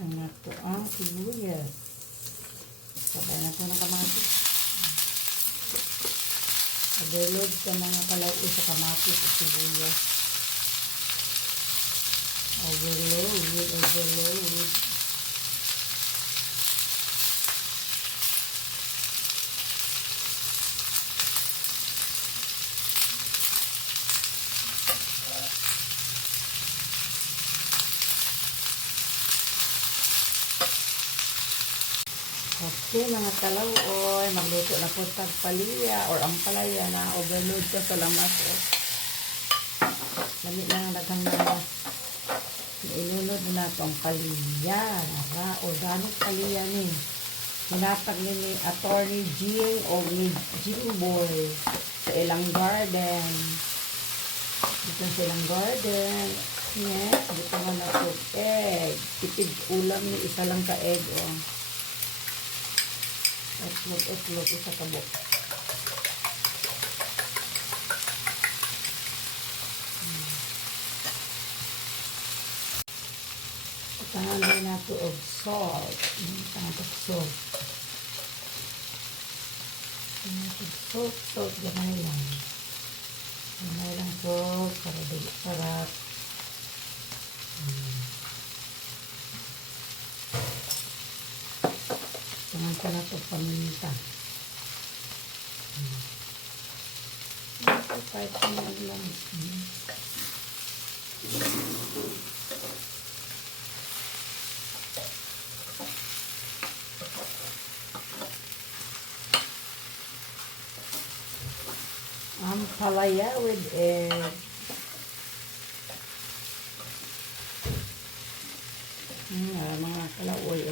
Ang nato ang sibuyas. Sabay na ito ng kamatis. Overload sa mga kalao sa kamatis at sibuyas. Overload. Okay, mga kalawoy, magluto na po tagpalaya or ang palaya na overload ka sa lamas. Lamit na naghang lamas. Ilunod na ito ang palaya. Organic palaya ni. Hinatag ni Attorney Jing o ni Jingboy sa ilang garden. Dito sa ilang garden. Yes, dito nga na ito egg. Tipid ulam ni isa lang ka egg. Itlog, isa kabok. Tangan din nato og salt. Tangan to salt. Salt, gamay lang. Gamay lang salt para dili sarap. Tangan ka na to paminta. Kahit tangan lang. Ang palaya with egg. Mga kalaoy,